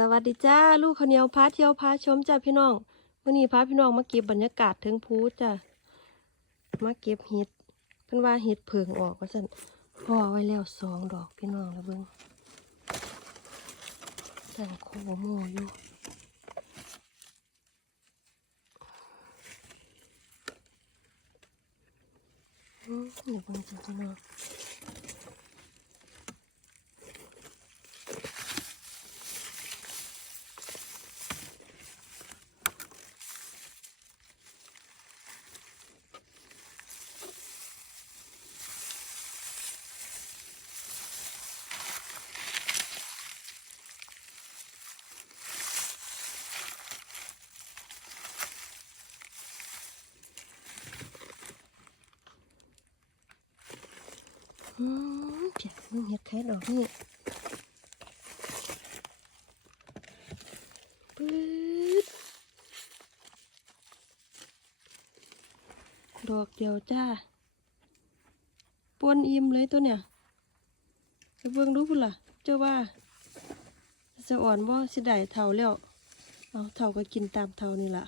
สวัสดีจ้าลูกขเนียวพาเที่ยวพาชมจ้าพี่น้องวันนี้พาพี่น้องมาเก็บบรรยากาศถึงภูจ้ามาเก็บเห็ดเพิ่นว่าเห็ดเผิงออกว่าสั่นห่อไว้แล้วสองดอกพี่น้องแล้วเบิ่งตั้งโคโมอยู่อืมเดี๋ยวเบิ่งจ้าพี่น้อง อืมเพียมึงเห็ดไข่ดอกนี่ปื๊ดดอกเดียวจ้าปวนอิ่มเลยตัวเนี่ยจะเบิ่งดูพุ่นล่ะ เจ้าว่า จะอ่อนบ่สิได้เท่าแล้ว เอาเท่าก็กินตามเท่านี่ล่ะ